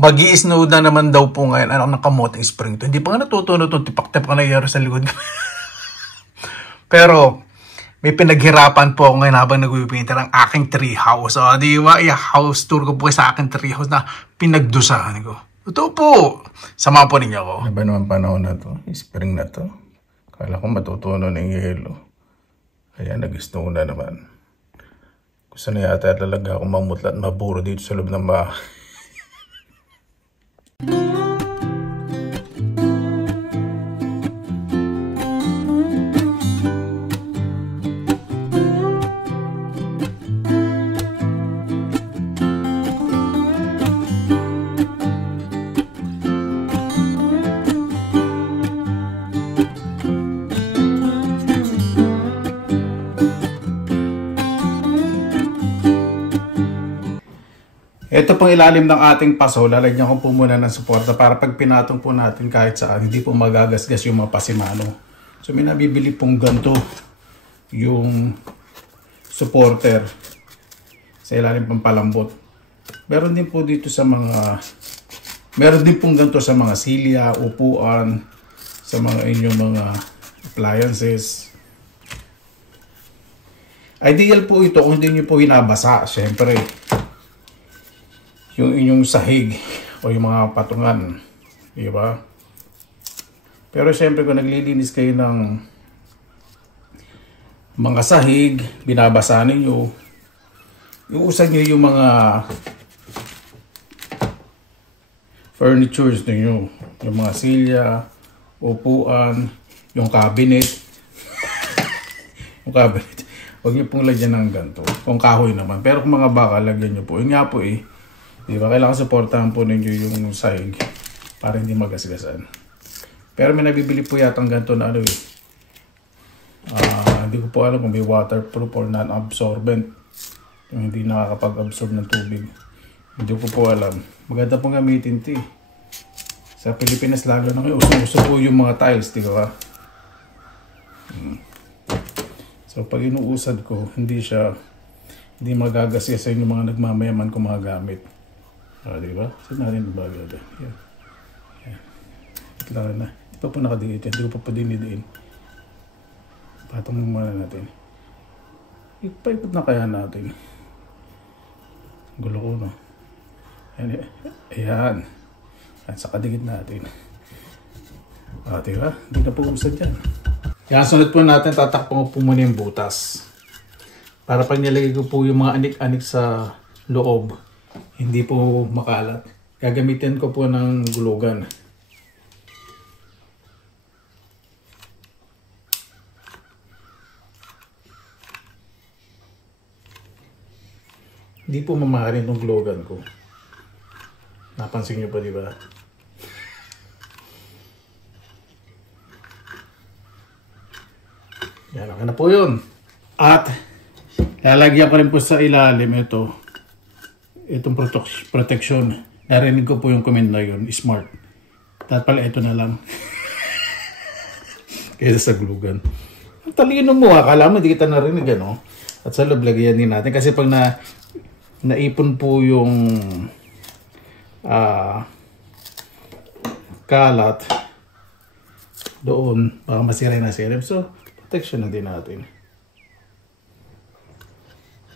Mag-i-snow na naman daw po ngayon. Anak ng kamoting spring to. Hindi pa nga natutunan itong tipak-tipak na nangyari sa likod. Pero, may pinaghirapan po ako ngayon habang nag-painter ang aking treehouse. O, di ba? I-house tour ko po sa aking treehouse na pinagdusahan ko. Ito po. Sama po ninyo ako. Ano ba naman panahon na to? Spring na to. Kala ko matutunan ng yelo. Kaya nag-snow na naman. Gusto na yata talaga akong mamutla at maburo dito sa loob ng bahay. Ito pong ilalim ng ating paso, lalagyan ko po muna ng suporta para pag pinatong po natin kahit saan, hindi po magagasgas yung mga pasimano. So may nabibili pong ganito yung supporter sa ilalim pang palambot. Meron din po dito sa mga, meron din pong ganito sa mga silya, upuan, sa mga inyong mga appliances. Ideal po ito kung hindi nyo po hinabasa, syempre. Yung inyong sahig o yung mga patungan, di ba? Pero siyempre kung naglilinis kayo ng mga sahig, binabasa ninyo, iusan nyo yung mga furnitures ninyo, yung mga silya, upuan, yung cabinet. Yung cabinet, huwag nyo pong lagyan ng ganito, kung kahoy naman. Pero kung mga baka, lagyan nyo po. Yun nga po diba? Kailangan supportahan po ninyo yung sahig para hindi magasgasan. Pero may nabibili po yatang ganito na ano hindi ko po alam kung may waterproof or non-absorbent. Yung hindi nakakapag-absorb ng tubig. Hindi ko po alam. Maganda pong gamitin ito. Sa Pilipinas lalo na ngayon, uso-uso po yung mga tiles, di ba? So pag inuusad ko, hindi magagasgasan yung mga nagmamayaman kong mga gamit. Diba? Saan natin ba gagawin? Yan. Yan. Kailangan na. Hindi pa po nakadiit yan. Hindi ko pa po dinidiin. Patong muna natin. Ipaikot na kaya natin. Gulo ko, no? Ayan. Ayan. Ayan, sa kadikit natin. Diba? Hindi na po kumsad yan. Yan, sunod po natin. Tatakpan ko po muna yung butas. Para pag nilagay ko po yung mga anik-anik sa loob, hindi po makalat. Gagamitin ko po ng gulugan. Hindi po mamahalin ng gulugan ko. Napansin nyo pa, di ba? Yan, okay na po yun. At lalagyan ko rin po sa ilalim itong protection. Narinig ko po yung comment na yun, smart. Dapat pala ito na lang. Kaysa sa glugan. Ang talino mo, akala mo hindi kita narinig, ano? At sa loob, lagyan din natin. Kasi pag naipon po yung kalat doon, baka masira na serum. So, protection na din natin.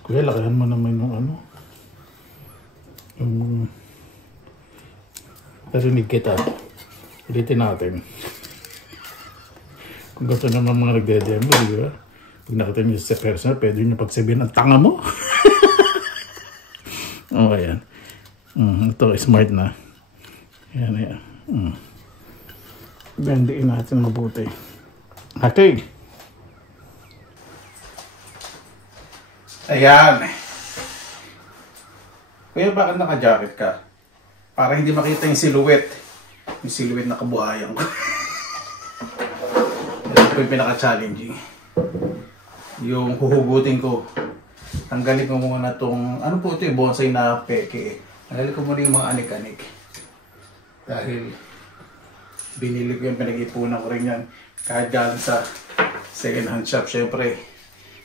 Kuya, lakayan mo naman yung narinig kita. Ulitin natin. Kung gusto naman mga nagde-demo, di ba? Pag nakita nyo sa personal, pwede nyo pagsabihin ang tanga mo. O, ayan. Ito, smart na. Ayan, ayan. Bendiin natin mabuti. Okay. Ayan. Kuya, bakit naka-jacket ka? Para hindi makita yung silhouette. Yung silhouette na kabuhayan ko. Ito po yung pinaka-challenging. Yung huhugutin ko. Tanggalin ko muna itong, ano po ito yung bonsai na peke. Tanggalin ko muna yung mga anik-anik. Dahil binili ko yung pinag-ipunan ko rin yan. Kahit galing sa second hand shop, syempre.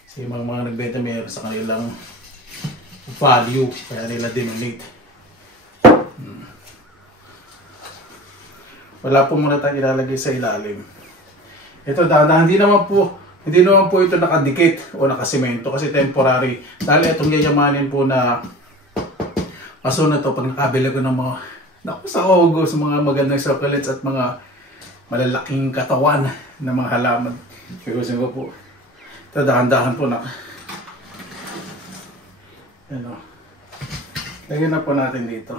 Kasi yung mga nagbenta mayroon sa kanilang value. Kaya nila dinonate. Wala po muna tayong ilalagay sa ilalim. Ito, dahan-dahan, hindi naman po ito nakadikit o nakasimento kasi temporary. Dahil itong yayamanin po na paso na to, pag nakabila ko ng mga, naku sa ogo, sa mga magandang chocolates at mga malalaking katawan ng mga halaman. Figusin ko po. Ito, dahan-dahan po na. Ano. Lagyan na po natin dito.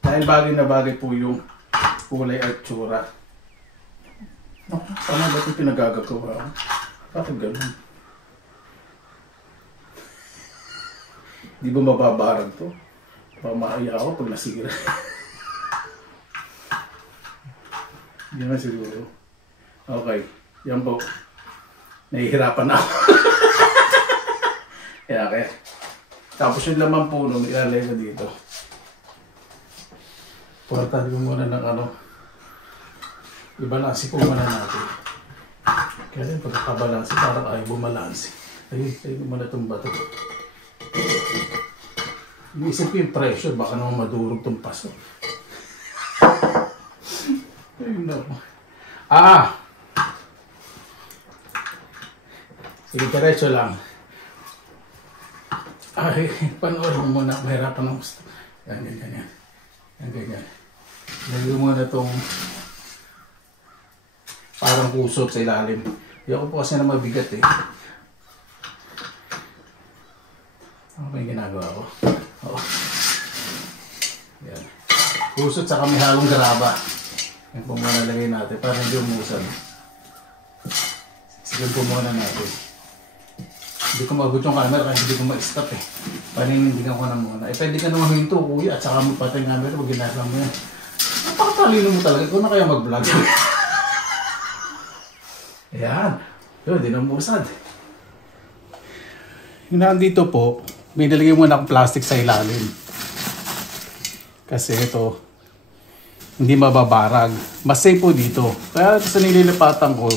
Dahil bagay na bagay po yung kulay at tsura. Naku, paano ba ito pinagagagawa? Bakit ganun? Di ba mababarag to? Pamaya ako pag nasira. Hindi na siguro. Okay. Yan po. Nahihirapan na ako. Kaya. Tapos yung laman po nung ilalagay ko dito. Pagkatali ko muna ng ano. Ibalansi po muna natin. Kaya rin pagkakabalansi parang ayaw bumalansi. Ayun muna itong bato. Iisip ko yung pressure, baka naman madurog itong paso. Ayun na po. Sige, diretso lang. Ay, panoorin mo muna. Mahirapan ng gusto. Yan. Lagyan mo muna itong parang kusot sa ilalim. Hindi ako po kasi na mabigat eh. Ano ba yung ginagawa ko? Oo. Yan. Kusot sa kami halong graba. Yan po muna lagay natin para hindi umusan. Sige po muna natin. Hindi ko magot yung camera kasi hindi ko ma-stop eh. Paninindigan ko na muna. Eh pwede ka naman huminto kuya at saka magpatay ng camera pag ginagawa mo yan. Napakatalino mo talaga. Ikaw na kaya mag-vlog. Ayan. Yun, di na umusad. Yung nandito po, may nilagay muna akong plastic sa ilalim. Kasi ito, hindi mababarag. Mas safe po dito. Kaya sa nililipatan ko,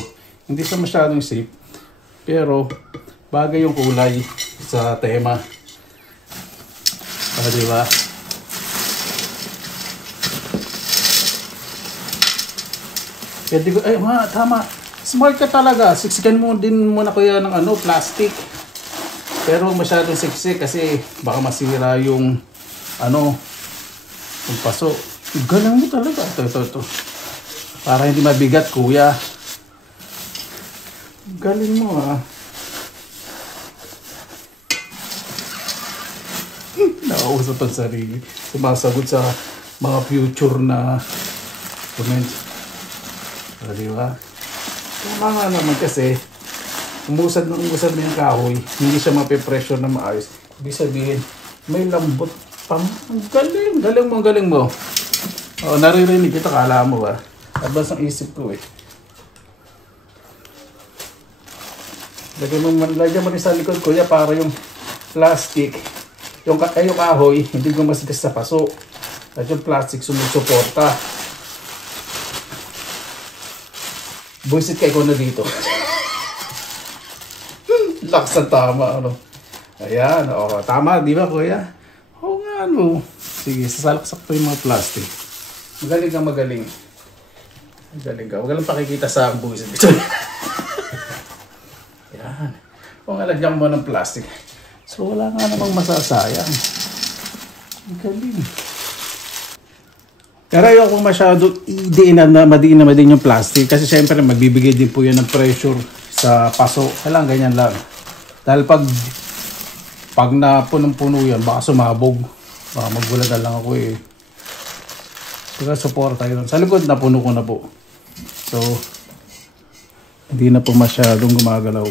hindi siya masyadong safe. Pero, bagay yung kulay sa tema. Diba? Pwede ko, ay tama. Smart ka talaga. Siksikan mo din muna kuya ng plastic. Pero masyadong siksik kasi baka masira yung yung paso. Galang mo talaga. Ito. Para hindi mabigat kuya. Galing mo Nakausap ang sarili. Sumasagot sa mga future na comment. Diba? Tama nga naman kasi umusad mo yung kahoy, hindi siya mapipressure na maayos. Ibig sabihin, may lambot pang. Ang galing mo. Naririnig kita, kala mo ba? Advance ang isip ko eh. Lagyan mo rin sa likod kuya para yung plastic, yung kahoy, hindi gumasgas sa paso. At yung plastic sumusuporta. Buisit ka ikaw na dito. Laks ang tama, Ayan, tama, di ba kuya? Oo nga, Sige, sasalaksak po yung mga plastic. Magaling ka. Huwag ka lang pakikita sa buwisit dito. Ayan. Kung alagyan mo ng plastic. So, wala nga namang masasayang. Galing. Pero ayoko masyado madiin yung plastic. Kasi syempre magbibigay din po yan ng pressure sa paso. Kailangan ganyan lang. Dahil pag napunong-puno yan, baka sumabog. Baka magbulagan lang ako eh. Kaya support tayo. Sa likod napuno ko na po. So, hindi na po masyadong gumagalaw.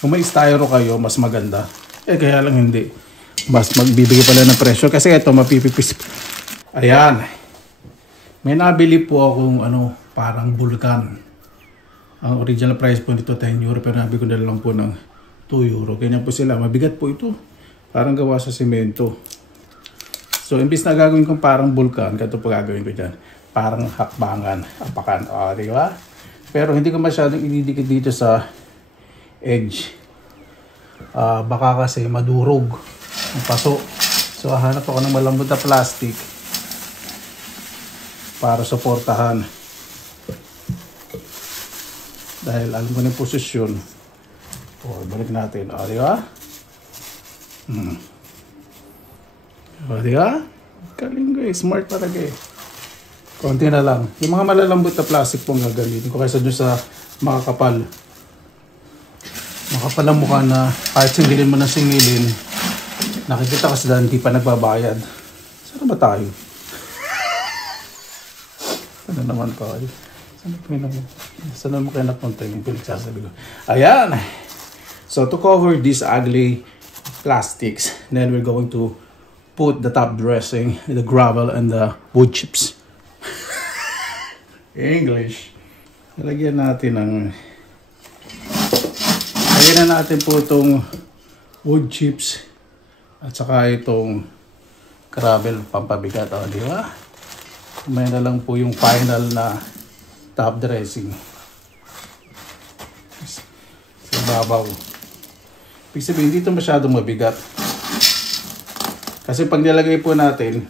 Kung may styro kayo, mas maganda. Kaya lang hindi. Mas magbibigay pala ng pressure. Kasi ito, mapipipis. Ayan. May nabili po akong parang Vulcan. Ang original price po nito 10 euro. Pero nabili ko na lang po ng 2 euro. Ganyan po sila. Mabigat po ito. Parang gawa sa semento. So, imbis na gagawin kong parang Vulcan, ito po gagawin ko dyan. Parang hakbangan. Apakan. Di ba? Pero hindi ko masyadong ididikit dito sa edge. Baka kasi madurog ang paso. So, hanap ako ng malambot na plastic. para suportahan. Dahil alam ko na yung posisyon. O, balik natin. O, di ba? O, di ba? Galing ko eh. Smart talaga eh. Konti na lang. Yung mga malalambot na plastic pong gagamitin ko kaysa dun sa makakapal. Makapal ang mukha na kahit singilin mo na singilin, nakikita kasi dahil hindi pa nagbabayad. Saan ba tayo? Ano naman tayo? Saan mo kayo napunta yung pinagsasabi ko? Ayan! So to cover these ugly plastics, then we're going to put the top dressing, the gravel, and the wood chips. English. Lagyan natin na natin po itong wood chips at saka itong gravel pampabigat. O, di ba? May na lang po yung final na top dressing. Sa babaw. Ibig sabihin, hindi ito masyadong mabigat. Kasi pag nilagay po natin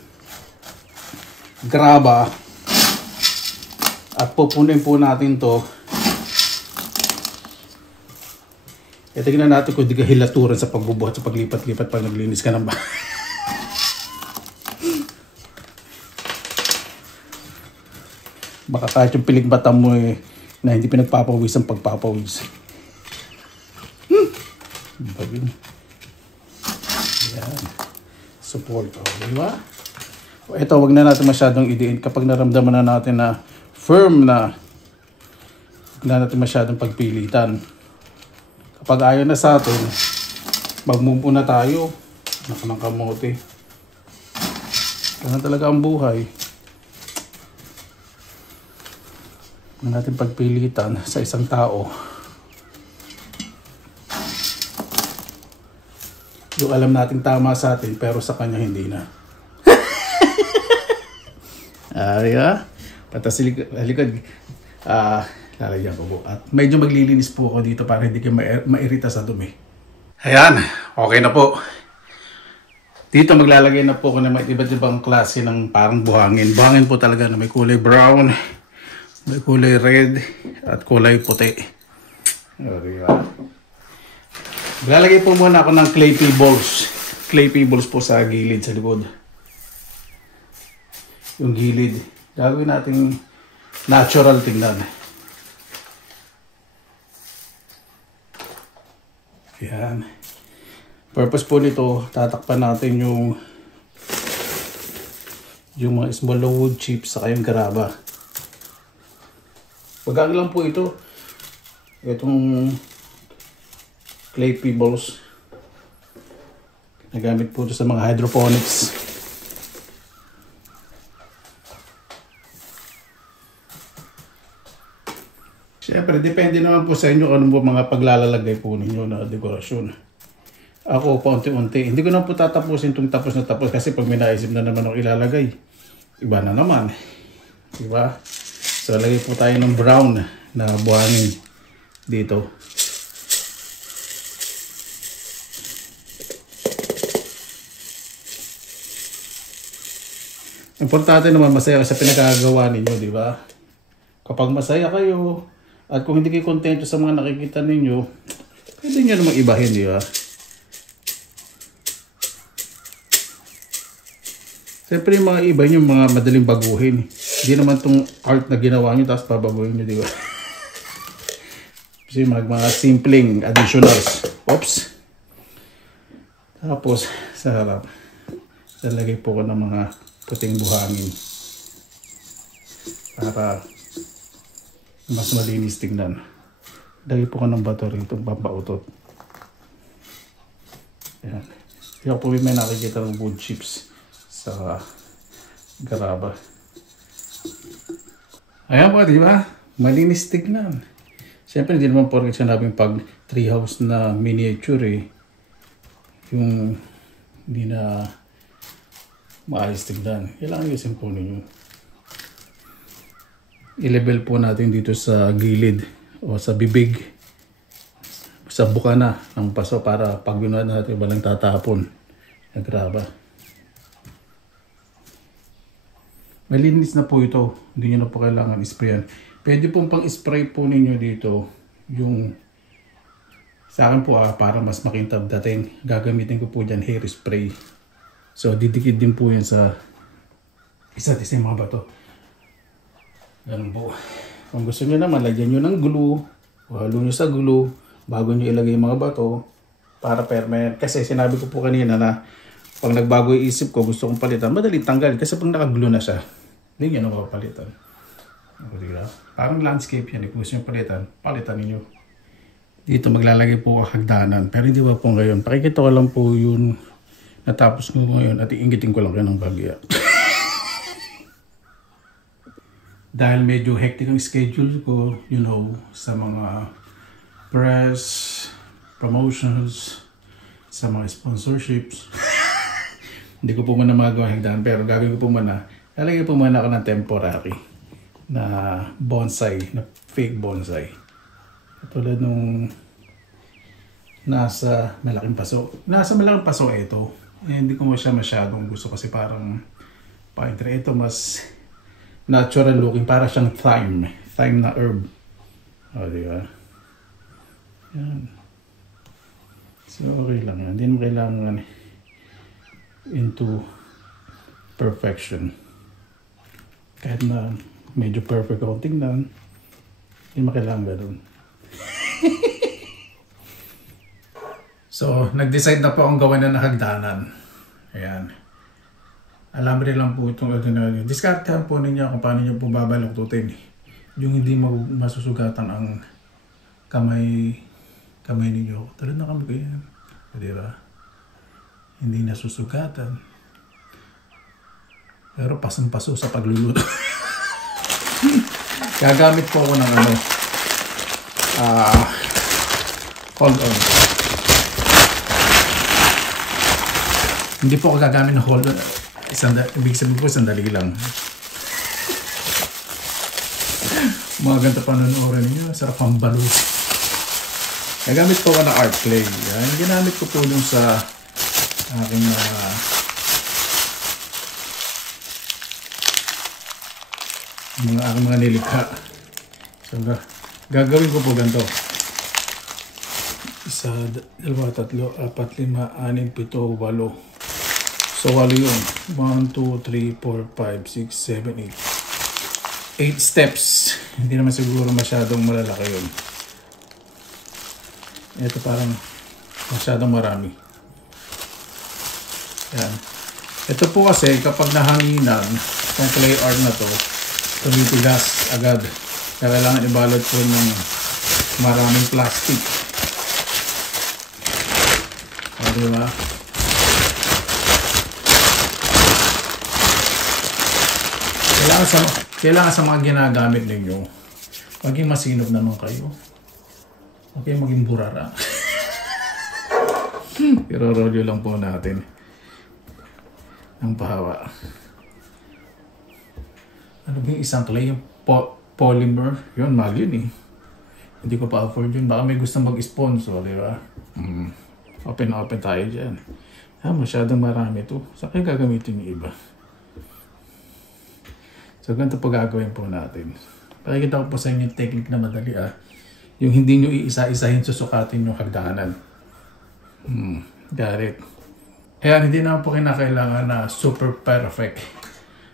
graba at pupunin po natin to, tingnan natin kung di ka hilaturan sa pagbubuhat, sa paglipat-lipat pag naglinis ka ng bahay. Baka kahit yung pilikbatan mo eh, na hindi pinagpapawis ang pagpapawis. Bagin. Yan. Support. O, diba? Ito, wag na natin masyadong idiin. Kapag naramdaman na natin na firm na, wag na natin masyadong pagpilitan. Kapag ayaw na sa atin, mag-move na tayo. Anak ng kamote. Ganun talaga ang buhay. Huwag natin pagpilitan sa isang tao. Yung alam nating tama sa atin, pero sa kanya hindi na. Ariya. Patas likod. Lalagyan ko po. At medyo maglilinis po ako dito para hindi kayo mairita sa dumi. Ayan. Okay na po. Dito maglalagay na po ako ng iba't ibang klase ng parang buhangin. Buhangin po talaga na may kulay brown, may kulay red, at kulay puti. Ariya. Maglalagay po muna ako ng clay pebbles. Clay pebbles po sa gilid, sa likod. Yung gilid. Gagawin natin natural tingnan. Yan. Purpose po nito, tatakpan natin yung mga small wood chips sa yung garaba. Pagkakal lang po ito. Itong clay pebbles. Nagamit po ito sa mga hydroponics. Siyempre, depende naman po sa inyo kung ano po mga paglalalagay po ninyo na dekorasyon. Ako, paunti-unti. Hindi ko na po tatapusin itong tapos na tapos kasi pag may naisip na naman ako ilalagay, iba na naman. Diba? So, lagay po tayo ng brown na buhangin dito. Importante naman masaya sa pinagagawa ninyo, di ba? Kapag masaya kayo, at kung hindi kayo kontento sa mga nakikita ninyo, pwede nyo namang ibahin, di ba? Siyempre yung mga iba yung mga madaling baguhin. Hindi naman itong art na ginawa nyo, tapos babaguhin nyo, di ba? Kasi mga simpleng additionals. Oops! Tapos, sa harap, lalagay po ko ng mga puting buhangin para mas malinis tingnan. Lagay po ko ng bato rito, pampautot. Ayan. Kaya po may nakikita ng wood chips sa garaba. Ayan po, di ba? Malinis tingnan. Siyempre, hindi naman porket sinabing pag treehouse na miniature eh. Yung hindi na maayos tignan. Kailangan yusin po ninyo. I-level po natin dito sa gilid o sa bibig. Sa buka na ng paso para pag binuhat natin walang tatapon. Nagraba. Malinis na po ito. Hindi nyo na po kailangan sprayan. Pwede pong pang-spray po ninyo dito yung sa akin po para mas makintab dating. Gagamitin ko po dyan hair spray. So didikit din po yan sa isa't isa yung mga bato. Ganun po. Kung gusto nyo naman, lagyan nyo ng glue. O halo nyo sa glue bago nyo ilagay yung mga bato para permanent. Kasi sinabi ko po kanina na pag nagbago yung isip ko, gusto kong palitan, madali tanggal. Kasi pag nakaglue na siya, hindi nyo na mapapalitan. Diba? Parang landscape yan. Kung gusto nyo palitan ninyo. Dito maglalagay po ang hagdanan. Pero hindi ba po ngayon? Pakikita ko lang po yun natapos ko ngayon at iingitin ko lang kayo ng bagya. Dahil medyo hectic ang schedule ko, you know, sa mga press, promotions, sa mga sponsorships. Hindi ko po muna magawa hagdanan, pero gagawin ko po muna. Lalagay po muna ako ng temporary na bonsai, na fake bonsai. Tulad nung nasa malaking paso. Nasa malaking paso ito. Hindi ko masyadong gusto kasi parang paintre. Ito mas natural looking. Para siyang thyme. Thyme na herb. O, diba? Yan. So, okay lang yan. Hindi mo kailangan into perfection. Kahit na medyo perfect akong tingnan, hindi mo kailangan gano'n. So, nag-decide na po akong gawin na hagdanan. Ayan. Alam rin lang po itong ordinaryo. Diskartehan po ninyo kung paano nyo po babaluktutin. Yung hindi masusugatan ang kamay ninyo. Tulad na kamay ko yan. Diba? Hindi nasusugatan. Pero pasang-paso sa pagluluto. Gagamit po ako ng hold on. Hindi po ako gagamit ng hold on. Ibig sabihin ko, sandali lang. Mga ganda panonoorin niyo. Sarap ang balo. Gagamit po ako ng art clay. Yan. Ginamit ko po dun sa aking mga nilikha. So, gagawin ko po ganito. 1, 2, 3, 4, 5, 6, 7, 8. So, walo yun. 1, 2, 3, 4, 5, 6, 7, 8. 8 steps. Hindi naman siguro masyadong malalaki yun. Ito parang masyadong marami. Yan. Ito po kasi kapag nahanginan, itong clay art na to, tumitigas agad. Kailangan ibalot po ng maraming plastic. O, diba? Kailangan sa mga ginagamit ninyo, maging masinop naman kayo. Okay, maging burara. Pero rolyo lang po natin ang pahawa. Ano ba yung isang clay? Yung polymer? Yun, mahal yun eh. Hindi ko pa afford yun. Baka may gusto mag-sponsor, di ba? Open tayo dyan. Masyadong marami ito. Saan kayo gagamitin yung iba? So, ganito po gagawin po natin. Pakikita ko po sa inyo yung technique na madali Yung hindi nyo iisa-isahin susukatin yung hagdanan. Got it. Kaya hindi naman po kinakailangan na super perfect.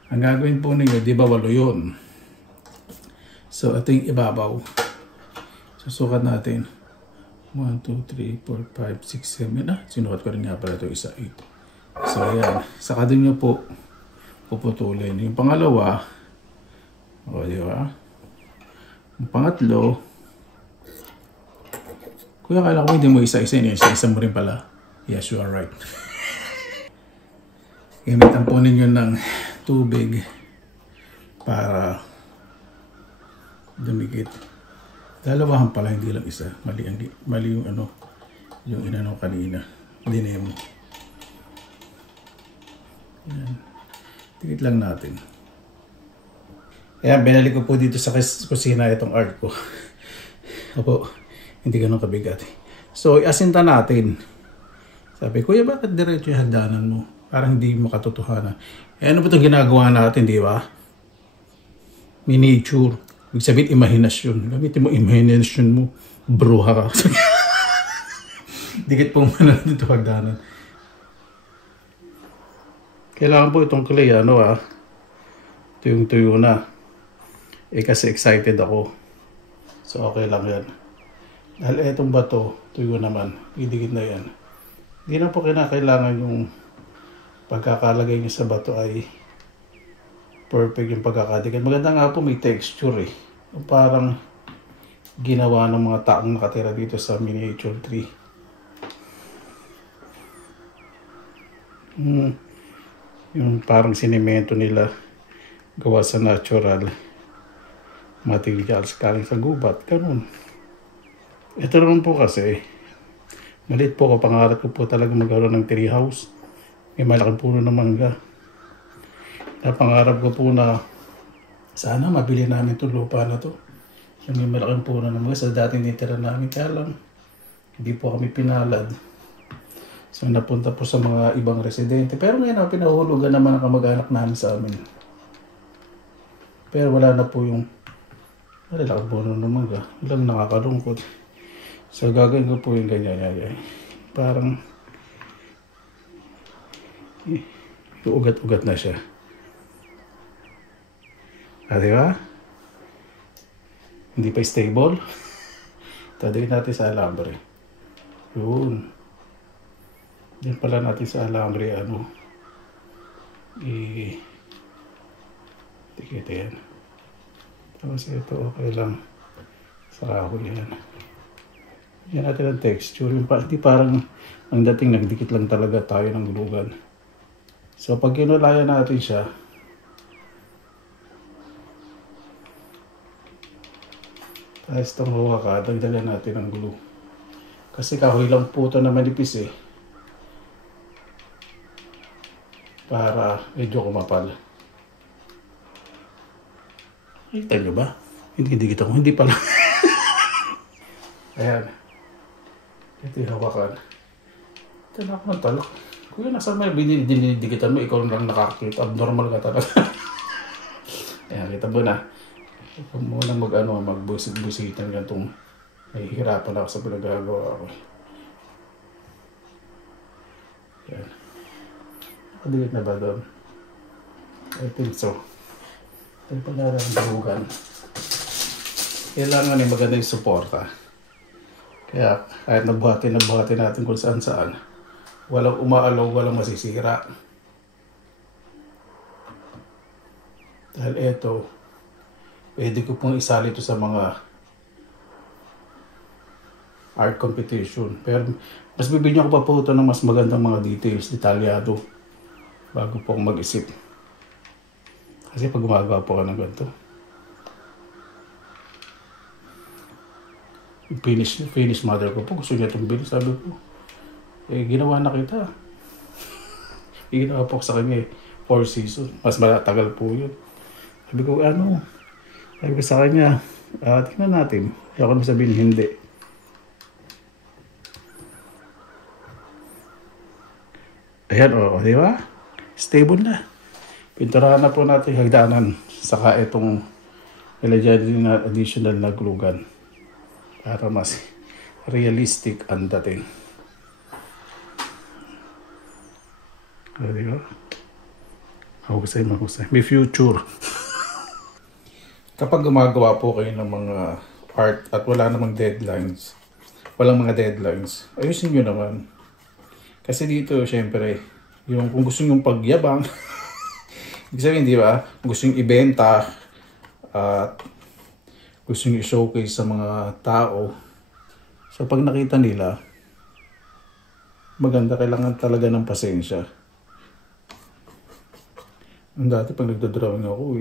Ang gagawin po ninyo, di ba 8 yun? So, ito yung ibabaw. Susukat natin. 1, 2, 3, 4, 5, 6, 7. Sinukat ko rin nga pala ito isa 8. So, ayan. Saka din nyo po puputulin. Yung pangalawa, di ba? Yung pangatlo, kuya, kala ko hindi mo isa-isa niya. Isa-isa mo rin pala. Yes, you are right. Gamitan po ninyo ng tubig para dumikit. Dalawahan pala, hindi lang isa. Mali yung yung inano kanina. Dinem. Yan. Tikit lang natin. Ayan, binalik ko po dito sa kusina itong art ko. Opo, hindi ganun kabigat. So, iasinta natin. Sabi, kuya, bakit diretso yung hagdanan mo? Parang hindi makatotohanan. Eh, ano ba itong ginagawa natin, di ba? Miniature. Ibig sabihin, imahinasyon. Gamitin mo imahinasyon mo. Bruha ka. Dikit po muna dito hagdanan. Kailangan po itong clay, tuyong-tuyo na. Kasi excited ako. So okay lang yan. Dahil itong bato, tuyo naman. Idikit na yan. Hindi na po kinakailangan yung pagkakalagay niyo sa bato ay perfect yung pagkakadikit. Maganda nga po may texture Parang ginawa ng mga taong nakatira dito sa miniature tree. Yung parang sinemento nila gawa sa natural materials galing sa gubat. Ganun. Ito naman po kasi maliit po ako. Pangarap ko po talaga magkaroon ng tree house. May malaking puno ng mangga. Pangarap ko po na sana mabili namin itong lupa na to. Yung may malaking puno ng mangga sa dating nitira namin. Kaya lang, hindi po kami pinalad. So napunta po sa mga ibang residente. Pero ngayon pinahulugan naman ang kamag-anak namin sa amin. Pero wala na po yung malalaking puno ng mangga. Walang nakakalungkot. So gagawin ko po yung ganyan. Parang ugat-ugat na siya. Diba? Hindi pa stable. Tadagin natin sa alambre. Yun. Yan pala natin sa alambre, dikit yan. Tapos ito, okay lang. Saka ako yan. Yan natin ang texture. Yung hindi parang ang dating nagdikit lang talaga tayo ng gulugan. So pag kinulayan natin siya, tapos itong huwa dagdagan natin ang glue. Kasi kahoy lang po ito na manipis para medyo kumapal. Kita nyo ba? Hindi dikit ako. Hindi pala. Ayan. Ito yung hawakan. Ito na ako ng talok. Kung nasa may dinidikitan mo, ikaw lang nakakita. Abnormal ka talaga. Ayan, kita mo na. Ikaw muna magbusit-busitan ka itong nahihirapan ako sa pinagagawa ko. Ayan. Nakadikit na ba doon? I think so. Ito pala ang buhugan. Kailangan maganda yung suporta. Kaya kahit nabuhatin natin kung saan-saan, walang umaalaw, walang masisira. Dahil ito, pwede ko pong isali ito sa mga art competition. Pero mas bibigyan ko pa po ito ng mas magandang mga details, detalyado, bago po mag-isip. Kasi pag gumagawa po ka ng ganito, finish mother ko po, gusto niya itong bilis. Sabi ko, ginawa na kita. Ginawa po sa kanya 4 seasons. Mas matagal po yun. Sabi ko, sabi ko sa kanya, tingnan natin. Ayaw ko na sabihin hindi. Ayan, di ba? Stable na. Pinturahan na po natin hagdanan. Saka itong ilagyan din na additional na glue gun. Para mas realistic ang dating. Diba? Mahusay. May future. Kapag gumagawa po kayo ng mga art at wala namang deadlines, ayusin nyo naman. Kasi dito, syempre, kung gusto nyo pagyabang, ibig sabihin, di ba? Kung gusto nyo ibenta, at gusto nyo i-showcase sa mga tao. So pag nakita nila, maganda, kailangan talaga ng pasensya. Ang dati pag nagdodrawing ako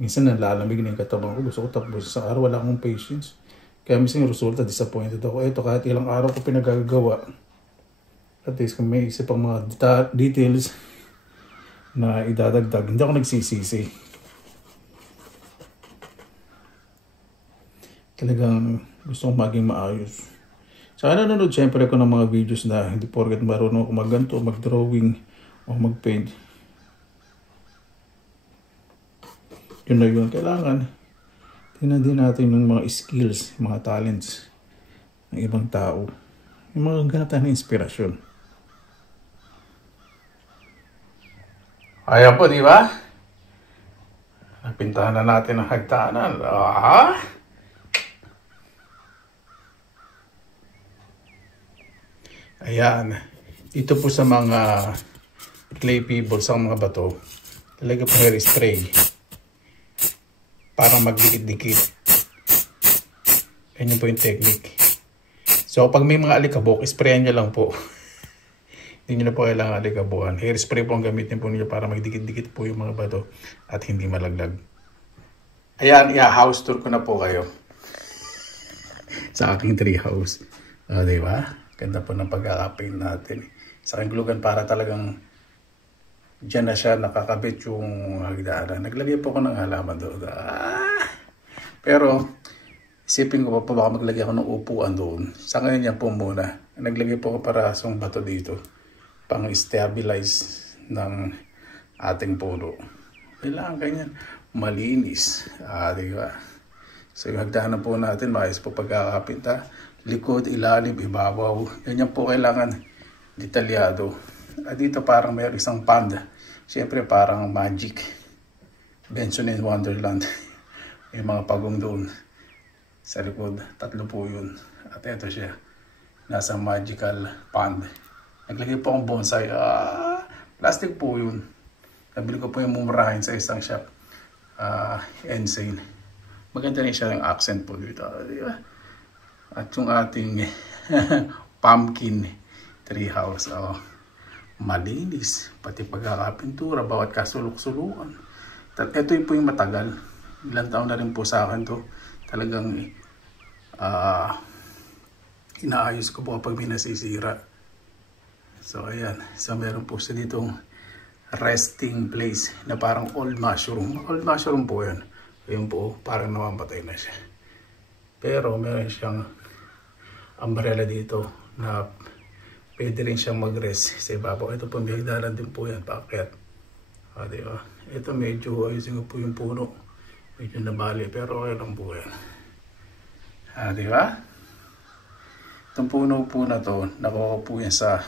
minsan nalalamig na yung katawan ko. Gusto ko tapos sa araw, wala akong patience. Kaya minsan yung resulta, disappointed ako. Ito kahit ilang araw ko pinagagawa. At least kung may isip ang mga details na idadagdag, hindi ako nagsisisi. Talagang gusto kong maging maayos. Saka nanonood syempre ako ng mga videos na hindi porket marunong ako magganto, mag-drawing o mag-paint. Yun na yun. Kailangan, tingnan din natin yung mga skills, mga talents ng ibang tao. Yung mga ganatan na inspirasyon. Ayan po, di ba? Napintahan na natin ang hagdanan. Ayan. Ito po sa mga clay pebbles, sa mga bato. Talaga po hair spray. Para magdikit-dikit. Ganyan po yung technique. So, pag may mga alikabok, sprayan nyo lang po. Hindi nyo na po kailangan alikabuhan. Hairspray po ang gamitin po nyo para magdikit-dikit po yung mga bato at hindi malaglag. Ayan, house tour ko na po kayo. Sa aking treehouse. Diba? Ganda po ng pagkakapaint natin. Sa aking glugan para talagang dyan na siya nakakabit yung hagdanan. Naglagay po ako ng halaman doon. Pero, isipin ko pa baka maglagay ako ng upuan doon. Sa ngayon yan po muna. Naglagay po ako parasong bato dito. Pang-stabilize ng ating puno. Kailangan ganyan. Malinis. Diba? So yung hagdanan po natin, maayos po pagkakapinta. Likod, ilalim, ibabaw. Ganyan po kailangan detalyado. At dito parang mayroon isang pond. Siyempre parang magic. Benson in Wonderland. May mga pagong doon. Sa likod, 3 po yun. At ito siya. Nasa magical pond. Naglagay po akong bonsai. Plastic po yun. Nabili ko po yung mumurahin sa isang shop. Insane. Maganda rin siya yung accent po dito. Diba? At yung ating pumpkin treehouse. Malinis. Pati pagkakapintura. Bawat kasulok-sulukan. Ito po yung matagal. Ilang taon na rin po sa akin to. Talagang inaayos ko po kapag may nasisira. So ayan, so meron po siya ditong resting place na parang old mushroom. Old mushroom po yan. Ayun po, parang namamatay na siya. Pero meron siyang umbrella dito na pwede rin siyang mag-rest sa ibabaw. Ito po, may higdanan din po yan, paakyat. Diba? Ito medyo ayusin ko po yung puno. Medyo nabali, pero okay lang po yan. Diba? Itong puno po na to, nakuha po yan sa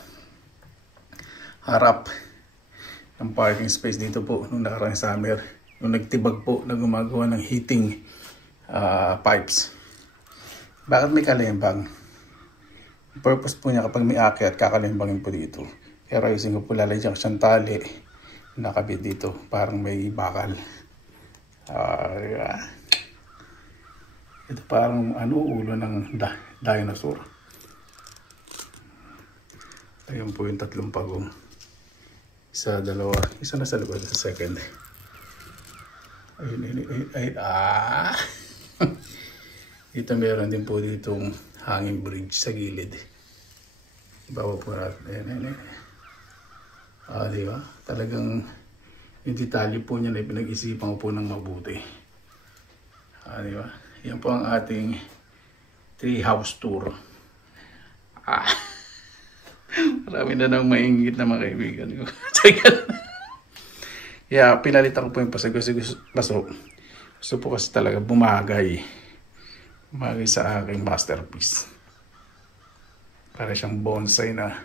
harap ng parking space dito po nung nakarang summer. Nung nagtibag po na gumagawa ng heating pipes. Bakit may kalembang? Purpose po niya kapag may akyat, kakalembangin po dito. Pero ayusin ko po, lalagyan ko siyang tali nakabit dito. Parang may bakal. Ito parang ulo ng dinosaur. Ayun po yung 3 pagong. Isa, dalawa. Isa na sa likod. Sa second. Ayun. Ito meron din po ditong hanging bridge sa gilid. Ibawa po natin. Diba? Talagang yung detalye po niya na pinag-isipan ko po ng mabuti. Diba? Yan po ang ating treehouse tour. Marami na nang maingit na mga kaibigan ko. Yeah, pinalitan ko po yung paso. Gusto po kasi talaga bumagay. Bumagay sa aking masterpiece. Para siyang bonsai na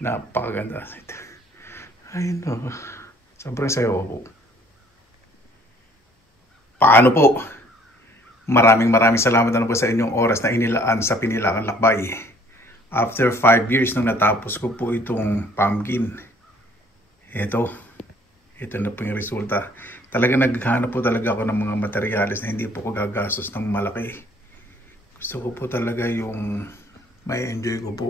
napakaganda. Ay no. Sobrang sayo po. Paano po? Maraming salamat na po sa inyong oras na inilaan sa Pinilaang Lakbay. After 5 years nung natapos ko po itong pumpkin. Ito na po yung resulta. Talaga naghahanap po talaga ako ng mga materyales na hindi po ko gagastos ng malaki. Gusto ko po talaga yung may enjoy ko po.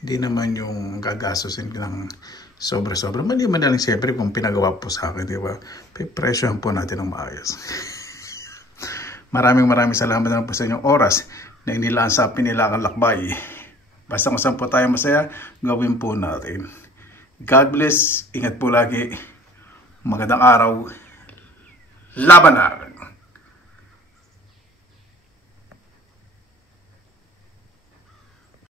Hindi naman yung gagastosin ng sobra-sobra. Mali man na lang siyempre kung pinagawa po sa akin, di ba? Presyohan po natin ng maayos. Maraming salamat na po sa inyong oras na inilaan sa Pinilaang Lakbay. Basta kung saan po tayo masaya, gawin po natin. God bless. Ingat po lagi. Magandang araw. Laban na!